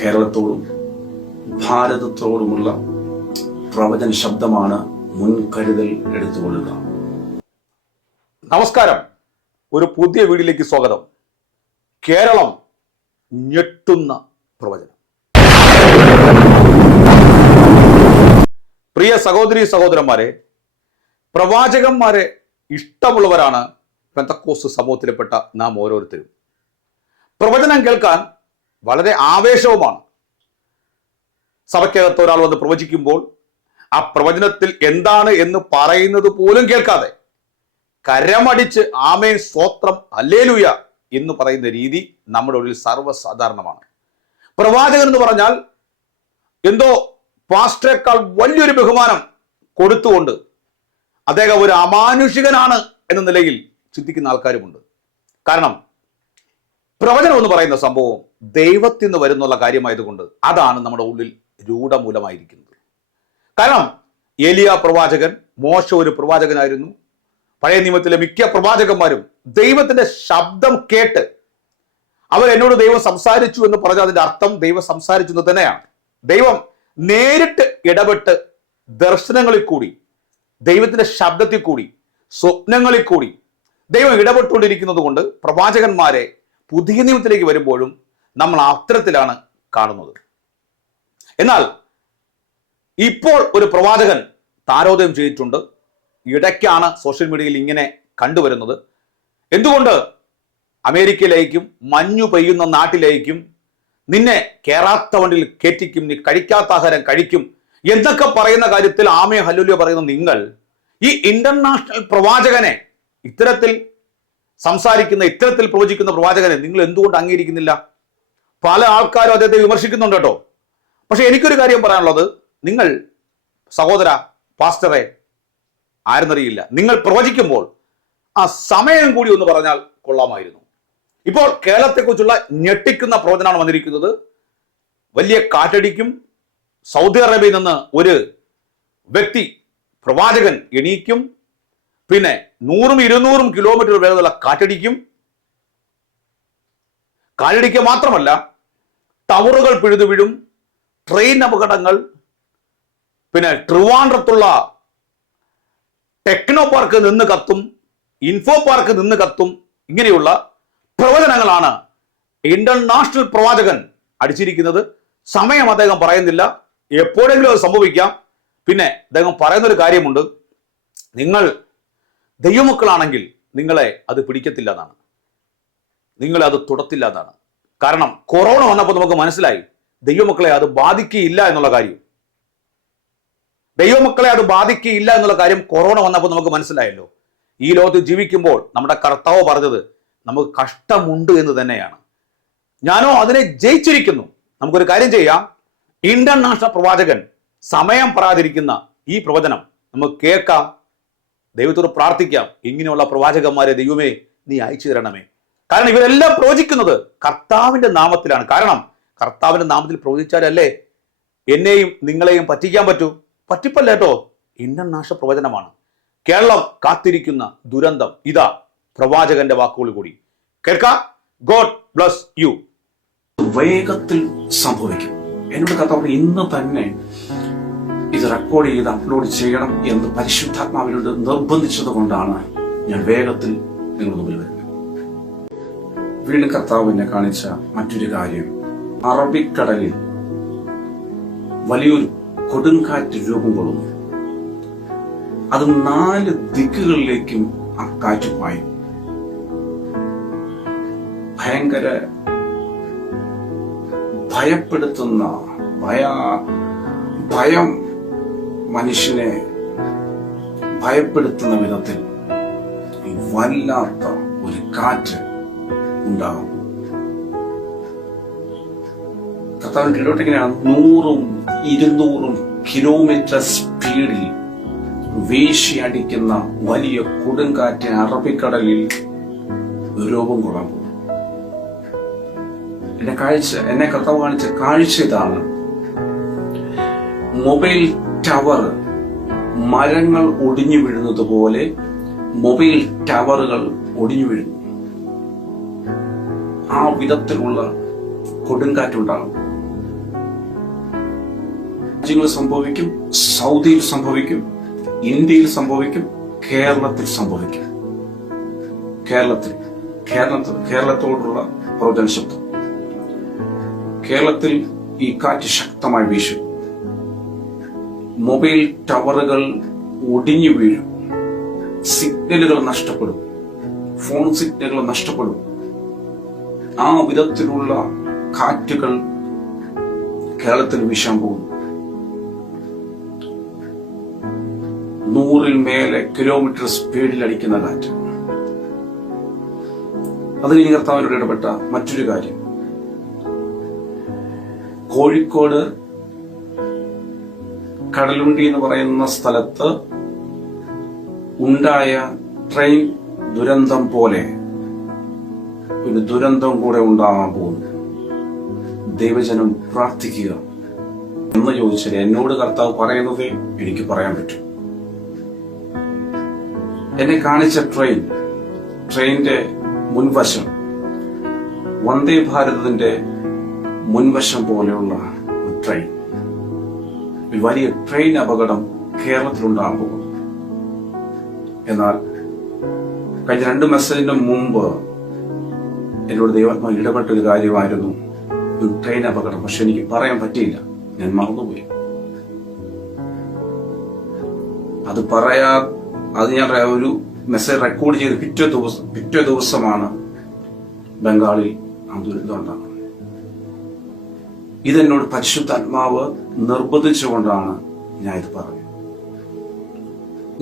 കേരളത്തോടും ഭാരതത്തോടുമുള്ള പ്രവചന ശബ്ദമാണ് മുൻകരുതൽ എടുത്തുകൊള്ളുക. നമസ്കാരം. ഒരു പുതിയ വീടിലേക്ക് സ്വാഗതം. കേരളം ഞെട്ടുന്ന പ്രവചനം. പ്രിയ സഹോദരി സഹോദരന്മാരെ പ്രവാചകന്മാരെ ഇഷ്ടമുള്ളവരാണ് പെന്തക്കോസ് സമൂഹത്തിൽപ്പെട്ട നാം ഓരോരുത്തരും. പ്രവചനം കേൾക്കാൻ വളരെ ആവേശവുമാണ്. സഭയ്ക്കകത്ത് ഒരാൾ വന്ന് പ്രവചിക്കുമ്പോൾ ആ പ്രവചനത്തിൽ എന്താണ് എന്ന് പറയുന്നത് പോലും കേൾക്കാതെ കരമടിച്ച് ആമേൻ സ്വോത്രം അല്ലേലുയ എന്ന് പറയുന്ന രീതി നമ്മുടെ ഉള്ളിൽ സർവസാധാരണമാണ്. പ്രവാചകൻ എന്ന് പറഞ്ഞാൽ എന്തോ പാസ്റ്ററേക്കാൾ വലിയൊരു ബഹുമാനം കൊടുത്തുകൊണ്ട് അദ്ദേഹം ഒരു അമാനുഷികനാണ് എന്ന നിലയിൽ ചിന്തിക്കുന്ന ആൾക്കാരുമുണ്ട്. കാരണം പ്രവചനം എന്ന് പറയുന്ന സംഭവം ദൈവത്തിൽ നിന്ന് വരുന്നുള്ള കാര്യമായതുകൊണ്ട് അതാണ് നമ്മുടെ ഉള്ളിൽ രൂഢമൂലമായിരിക്കുന്നത്. കാരണം ഏലിയ പ്രവാചകൻ മോശ ഒരു പ്രവാചകനായിരുന്നു. പഴയ നിയമത്തിലെ മിക്ക പ്രവാചകന്മാരും ദൈവത്തിന്റെ ശബ്ദം കേട്ട് അവർ എന്നോട് ദൈവം സംസാരിച്ചു എന്ന് പറഞ്ഞാൽ അതിന്റെ അർത്ഥം ദൈവം സംസാരിച്ചു എന്ന് തന്നെയാണ്. ദൈവം നേരിട്ട് ഇടപെട്ട് ദർശനങ്ങളിൽ കൂടി ദൈവത്തിന്റെ ശബ്ദത്തിൽ കൂടി സ്വപ്നങ്ങളിൽ കൂടി ദൈവം ഇടപെട്ടുകൊണ്ടിരിക്കുന്നത് കൊണ്ട് പ്രവാചകന്മാരെ പുതിയ നിയമത്തിലേക്ക് വരുമ്പോഴും നമ്മൾ അത്തരത്തിലാണ് കാണുന്നത്. എന്നാൽ ഇപ്പോൾ ഒരു പ്രവാചകൻ താരോദയം ചെയ്തിട്ടുണ്ട്. ഇടയ്ക്കാണ് സോഷ്യൽ മീഡിയയിൽ ഇങ്ങനെ കണ്ടുവരുന്നത്. എന്തുകൊണ്ട് അമേരിക്കയിലേക്കും മഞ്ഞു പെയ്യുന്ന നാട്ടിലേക്കും നിന്നെ കേറാത്ത വണ്ടിയിൽ കയറ്റിക്കും നീ കഴിക്കാത്ത ആഹാരം കഴിക്കും എന്നൊക്കെ പറയുന്ന കാര്യത്തിൽ ആമയ ഹല്ലുലിയ പറയുന്ന നിങ്ങൾ ഈ ഇന്റർനാഷണൽ പ്രവാചകനെ ഇത്തരത്തിൽ സംസാരിക്കുന്ന ഇത്തരത്തിൽ പ്രവചിക്കുന്ന പ്രവാചകനെ നിങ്ങൾ എന്തുകൊണ്ട് അംഗീകരിക്കുന്നില്ല? പല ആൾക്കാരും അദ്ദേഹത്തെ വിമർശിക്കുന്നുണ്ട് കേട്ടോ. പക്ഷെ എനിക്കൊരു കാര്യം പറയാനുള്ളത്. നിങ്ങൾ സഹോദര പാസ്റ്ററെ ആരെന്നറിയില്ല. നിങ്ങൾ പ്രവചിക്കുമ്പോൾ ആ സമയം കൂടി ഒന്ന് പറഞ്ഞാൽ കൊള്ളാമായിരുന്നു. ഇപ്പോൾ കേരളത്തെക്കുറിച്ചുള്ള ഞെട്ടിക്കുന്ന പ്രവചനമാണ് വന്നിരിക്കുന്നത്. വലിയ കാറ്റടിക്കും സൗദി അറേബ്യയിൽ നിന്ന് ഒരു വ്യക്തി പ്രവാചകൻ എണീക്കും. പിന്നെ നൂറും ഇരുന്നൂറും കിലോമീറ്റർ വേഗതയുള്ള കാറ്റടിക്കും. കാറ്റടിക്കുക മാത്രമല്ല ടവറുകൾ പിഴുതു വീഴും ട്രെയിൻ അപകടങ്ങൾ പിന്നെ ട്രിവാൻഡ്രത്തുള്ള ടെക്നോ പാർക്ക് നിന്ന് കത്തും ഇൻഫോ പാർക്ക് നിന്ന് കത്തും ഇങ്ങനെയുള്ള പ്രവചനങ്ങളാണ് ഇന്റർനാഷണൽ പ്രവാചകൻ അടിച്ചിരിക്കുന്നത്. സമയം അദ്ദേഹം പറയുന്നില്ല. എപ്പോഴെങ്കിലും അത് സംഭവിക്കാം. പിന്നെ അദ്ദേഹം പറയുന്നൊരു കാര്യമുണ്ട്. നിങ്ങൾ ദൈവമക്കളാണെങ്കിൽ നിങ്ങളെ അത് പിടിക്കത്തില്ല എന്നാണ്. നിങ്ങളെ അത് തുടത്തില്ല എന്നാണ്. കാരണം കൊറോണ വന്നപ്പോൾ നമുക്ക് മനസ്സിലായി ദൈവമക്കളെ അത് ബാധിക്കുകയില്ല എന്നുള്ള കാര്യം. ദൈവമക്കളെ അത് ബാധിക്കുകയില്ല എന്നുള്ള കാര്യം കൊറോണ വന്നപ്പോൾ നമുക്ക് മനസ്സിലായല്ലോ. ഈ ലോകത്ത് ജീവിക്കുമ്പോൾ നമ്മുടെ കർത്താവ് പറഞ്ഞത് നമുക്ക് കഷ്ടമുണ്ട് എന്ന് തന്നെയാണ്. ഞാനോ അതിനെ ജയിച്ചിരിക്കുന്നു. നമുക്കൊരു കാര്യം ചെയ്യാം. ഇന്റർനാഷണൽ പ്രവാചകൻ സമയം പറയാതിരിക്കുന്ന ഈ പ്രവചനം നമുക്ക് കേൾക്കാം. ദൈവത്തോട് പ്രാർത്ഥിക്കാം. ഇങ്ങനെയുള്ള പ്രവാചകന്മാരെ ദൈവമേ നീ അയച്ചു തരണമേ. കാരണം ഇവരെല്ലാം പ്രവചിക്കുന്നത് കർത്താവിന്റെ നാമത്തിലാണ്. കാരണം കർത്താവിന്റെ നാമത്തിൽ പ്രവചിച്ചാലല്ലേ എന്നെയും നിങ്ങളെയും പറ്റിക്കാൻ പറ്റൂ? പറ്റിപ്പല്ല കേട്ടോ. ഇന്റർനാഷണൽ പ്രവചനമാണ്. കേരളം കാത്തിരിക്കുന്ന ദുരന്തം ഇതാ പ്രവാചകന്റെ വാക്കുകൾ കൂടി. കേൾക്കാം. ഗോഡ് ബ്ലസ് യു വേഗത്തിൽ സംഭവിക്കും. എന്നോട് കർത്താവ് ഇന്ന് തന്നെ ഇത് റെക്കോർഡ് ചെയ്ത് അപ്ലോഡ് ചെയ്യണം എന്ന് പരിശുദ്ധാത്മാവിനോട് നിർബന്ധിച്ചത് കൊണ്ടാണ് ഞാൻ വേഗത്തിൽ നിങ്ങളുടെ മുമ്പിൽ വരുന്നത്. വീണ്ടും കർത്താവ് എന്നെ കാണിച്ച മറ്റൊരു കാര്യം. അറബിക്കടലിൽ വലിയൊരു കൊടുങ്കാറ്റ് രൂപം കൊള്ളുന്നു. അത് നാല് ദിക്കുകളിലേക്കും ആ കാറ്റ് പായും. ഭയങ്കര ഭയപ്പെടുത്തുന്ന ഭയ ഭയം മനുഷ്യനെ ഭയപ്പെടുത്തുന്ന വിധത്തിൽ വല്ലാത്ത ഒരു കാറ്റ് ഉണ്ടാകും കർത്താവിന്റെ ഇടോട്ട് എങ്ങനെയാണ്? നൂറും ഇരുന്നൂറും കിലോമീറ്റർ സ്പീഡിൽ വീശിയടിക്കുന്ന വലിയ കൊടുങ്കാറ്റ് അറബിക്കടലിൽ രൂപം കൊള്ളാൻ പോകും എന്നെ കാഴ്ച എന്നെ കർത്താവ് കാണിച്ച കാഴ്ച ഇതാണ്. മൊബൈൽ ടവർ മരങ്ങൾ ഒടിഞ്ഞു വീഴുന്നത് പോലെ മൊബൈൽ ടവറുകൾ ഒടിഞ്ഞു വീഴുന്നു. വിധത്തിലുള്ള കൊടുങ്കാറ്റുണ്ടാകും. രാജ്യങ്ങൾ സംഭവിക്കും സൗദിയിൽ സംഭവിക്കും ഇന്ത്യയിൽ സംഭവിക്കും കേരളത്തിൽ സംഭവിക്കും. കേരളത്തിൽ കേരളത്തിൽ കേരളത്തോടുള്ള പ്രവചന ശബ്ദം കേരളത്തിൽ ഈ കാറ്റ് ശക്തമായി വീശും. മൊബൈൽ ടവറുകൾ ഒടിഞ്ഞു വീഴും. സിഗ്നലുകൾ നഷ്ടപ്പെടും. ഫോൺ സിഗ്നലുകൾ നഷ്ടപ്പെടും. ആ വിധത്തിലുള്ള കാറ്റുകൾ കേരളത്തിൽ വീശാൻ പോകുന്നു. നൂറിൽ മേലെ കിലോമീറ്റർ സ്പീഡിൽ അടിക്കുന്ന കാറ്റ്. അത് കഴിഞ്ഞ് കർത്താവിനോട് ഇടപെട്ട മറ്റൊരു കാര്യം. കോഴിക്കോട് കടലുണ്ടി എന്ന് പറയുന്ന സ്ഥലത്ത് ഉണ്ടായ ട്രെയിൻ ദുരന്തം പോലെ ഒരു ദുരന്തം കൂടെ ഉണ്ടാകാൻ പോകുന്നു. ദൈവജനം പ്രാർത്ഥിക്കുക. എന്ന് ചോദിച്ചാൽ എന്നോട് കർത്താവ് പറയുന്നതേ എനിക്ക് പറയാൻ പറ്റും. എന്നെ കാണിച്ച ട്രെയിൻ ട്രെയിനിന്റെ മുൻവശം വന്ദേ ഭാരതത്തിന്റെ മുൻവശം പോലെയുള്ള ട്രെയിൻ. ഒരു വലിയ ട്രെയിൻ അപകടം കേരളത്തിലുണ്ടാകാൻ പോകുന്നു. എന്നാൽ കഴിഞ്ഞ രണ്ട് മെസ്സേജിന് മുമ്പ് എന്നോട് ദൈവാത്മാ ഇടപെട്ട ഒരു കാര്യമായിരുന്നു. ഒരു ട്രെയിൻ അപകടം. പക്ഷെ എനിക്ക് പറയാൻ പറ്റിയില്ല. ഞാൻ മറന്നുപോയി. അത് പറയാ അത് ഞാൻ ഒരു മെസ്സേജ് റെക്കോർഡ് ചെയ്ത് പിറ്റേ ദിവസം പിറ്റേ ദിവസമാണ് ബംഗാളിൽ ആ ദുരിതം ഉണ്ടാകുന്നത് ഇതെന്നോട് പരിശുദ്ധാത്മാവ് നിർബന്ധിച്ചുകൊണ്ടാണ് ഞാൻ ഇത് പറഞ്ഞത്.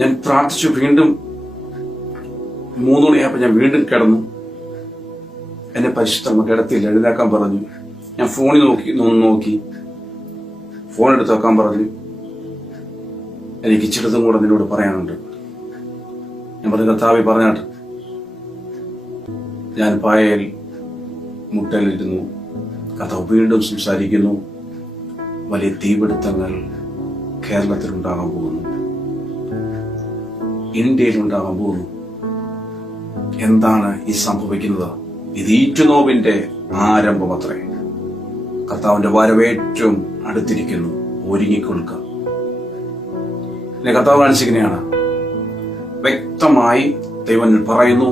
ഞാൻ പ്രാർത്ഥിച്ചു വീണ്ടും മൂന്ന് മണിയായപ്പോൾ ഞാൻ വീണ്ടും കിടന്നു. എന്നെ പരിശുദ്ധമ്മ കിടത്തില്ല എഴുന്നേക്കാൻ പറഞ്ഞു. ഞാൻ ഫോണിൽ നോക്കി നോക്കി. ഫോൺ എടുത്ത് വെക്കാൻ പറഞ്ഞു. എനിക്ക് ചിലതും കൂടെ നിന്നോട് പറയാനുണ്ട്. ഞാൻ പറഞ്ഞു കർത്താവി പറഞ്ഞാട്ട്. ഞാൻ പായയിൽ മുട്ടയിലിരുന്നു കഥ വീണ്ടും സംസാരിക്കുന്നു. വലിയ തീപിടുത്തങ്ങൾ കേരളത്തിൽ ഉണ്ടാകാൻ പോകുന്നു. ഇന്ത്യയിൽ ഉണ്ടാകാൻ പോകുന്നു. എന്താണ് ഈ സംഭവിക്കുന്നത്? ഇത് ഈറ്റുനോവിന്റെ ആരംഭം അത്രേ കർത്താവിന്റെ വരവേറ്റവും അടുത്തിരിക്കുന്നു. ഒരുങ്ങിക്കൊടുക്ക. പിന്നെ കർത്താവ് കാണിച്ചിങ്ങനെയാണ് വ്യക്തമായി ദൈവൻ പറയുന്നു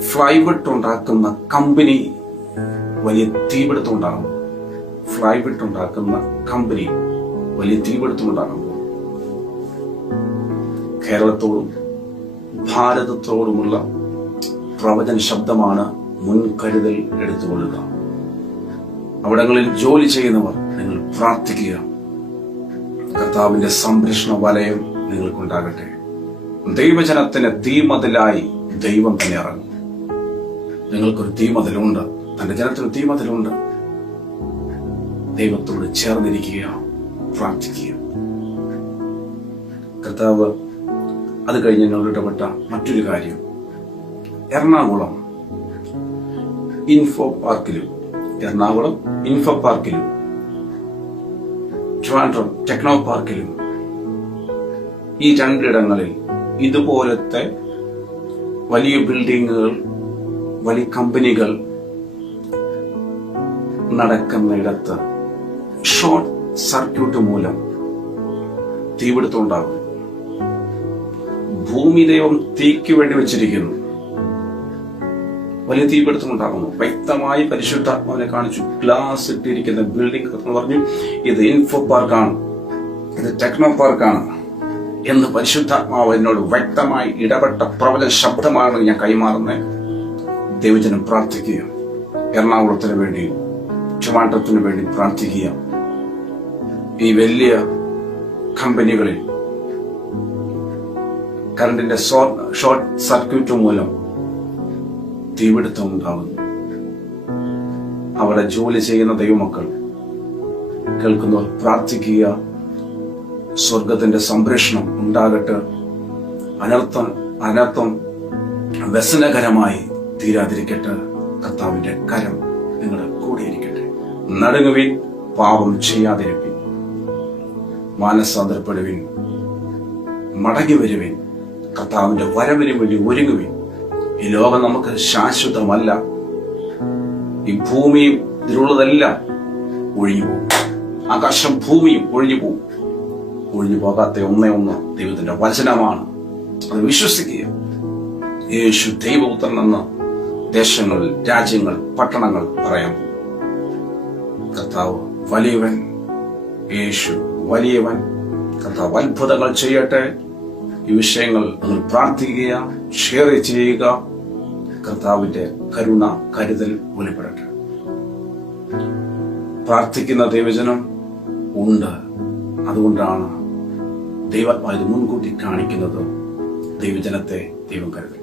ഫ്ലൈവിട്ട് ഉണ്ടാക്കുന്ന കമ്പനി വലിയ തീപിടുത്തം ഉണ്ടാകും ഫ്ലൈവിട്ട് ഉണ്ടാക്കുന്ന കമ്പനി വലിയ തീപിടുത്തം ഉണ്ടാകുന്നു കേരളത്തോടും ഭാരതത്തോടുമുള്ള പ്രവചന ശബ്ദമാണ് മുൻകരുതൽ എടുത്തുകൊള്ളുക. അവിടങ്ങളിൽ ജോലി ചെയ്യുന്നവർ നിങ്ങൾ പ്രാർത്ഥിക്കുക. കർത്താവിന്റെ സംരക്ഷണ വലയം നിങ്ങൾക്കുണ്ടാകട്ടെ. ദൈവജനത്തിന് തീമതിലായി ദൈവം തന്നെ ഇറങ്ങും. നിങ്ങൾക്കൊരു തീമതിലുണ്ട്. തന്റെ ജനത്തിന് തീമതിലുണ്ട്. ദൈവത്തോട് ചേർന്നിരിക്കുക പ്രാർത്ഥിക്കുക. കർത്താവ് അത് കഴിഞ്ഞ് ഞങ്ങൾ ഇടപെട്ട മറ്റൊരു കാര്യം. എറണാകുളം ഇൻഫോ പാർക്കിലും എറണാകുളം ഇൻഫോ പാർക്കിലും ട്രിവാൻഡ്രം ടെക്നോ പാർക്കിലും ഈ രണ്ടിടങ്ങളിൽ ഇതുപോലത്തെ വലിയ ബിൽഡിങ്ങുകൾ വലിയ കമ്പനികൾ നടക്കുന്നിടത്ത് ഷോർട്ട് സർക്യൂട്ട് മൂലം തീപിടുത്തം ഉണ്ടാകും. ഭൂമി ദൈവം തീക്ക് വേണ്ടി വെച്ചിരിക്കുന്നു. വലിയ തീപിടുത്തം ഉണ്ടാകുന്നു വ്യക്തമായി പരിശുദ്ധാത്മാവിനെ കാണിച്ചു. ഗ്ലാസ് ഇട്ടിരിക്കുന്ന ബിൽഡിംഗ് എന്ന് പറഞ്ഞു ഇത് ഇൻഫോ പാർക്കാണ് ഇത് ടെക്നോ പാർക്കാണ് എന്ന് പരിശുദ്ധാത്മാവ് എന്നോട് വ്യക്തമായി ഇടപെട്ട പ്രബല ശബ്ദമാണ് ഞാൻ കൈമാറുന്നത് ദൈവജനം പ്രാർത്ഥിക്കുക എറണാകുളത്തിന് വേണ്ടി ട്രിവാൻഡ്രത്തിന് വേണ്ടി പ്രാർത്ഥിക്കുക ഈ വലിയ കമ്പനികളിൽ കറണ്ടിന്റെ ഷോർട്ട് സർക്യൂട്ട് മൂലം തീപിടുത്തം ഉണ്ടാകുന്നു അവിടെ ജോലി ചെയ്യുന്ന ദൈവമക്കൾ കേൾക്കുന്നവർ പ്രാർത്ഥിക്കുക സ്വർഗത്തിന്റെ സംരക്ഷണം ഉണ്ടാകട്ടെ. അനർത്ഥം അനർത്ഥം വ്യസനകരമായി തീരാതിരിക്കട്ടെ. കർത്താവിന്റെ കരം നിങ്ങളുടെ കൂടെ ഇരിക്കട്ടെ നടുങ്ങുവിൻ പാപം ചെയ്യാതിരിപ്പിൻ. മാനസാന്തരപ്പെടുവിൻ. മടങ്ങി വരുവിൻ കർത്താവിന്റെ വരവിന് വേണ്ടി ഒരുങ്ങുവിൻ. ഈ ലോകം നമുക്ക് ശാശ്വതമല്ല. ഈ ഭൂമിയും ഇതിലുള്ളതെല്ലാം ഒഴിഞ്ഞു പോകും. ആകാശം ഭൂമിയും ഒഴിഞ്ഞു പോകും. ഒഴിഞ്ഞു പോകാത്ത ഒന്നേ ഒന്ന് ദൈവത്തിന്റെ വചനമാണ്. അത് വിശ്വസിക്കുക. യേശു ദൈവപുത്രൻ എന്ന് ദേശങ്ങൾ രാജ്യങ്ങൾ പട്ടണങ്ങൾ പറയാൻ പോകും കർത്താവ് വലിയവൻ യേശു വലിയവൻ. കർത്താവ് അത്ഭുതങ്ങൾ ചെയ്യട്ടെ. ഈ വിഷയങ്ങൾ നിങ്ങൾ പ്രാർത്ഥിക്കുക ഷെയർ ചെയ്യുക. കർത്താവിന്റെ കരുണ കരുതൽ വെളിപ്പെടട്ടെ. പ്രാർത്ഥിക്കുന്ന ദൈവജനം ഉണ്ട്. അതുകൊണ്ടാണ് ദൈവാത്മാവ് മുൻകൂട്ടി കാണിക്കുന്നത്. ദൈവജനത്തെ ദൈവം കരുതൽ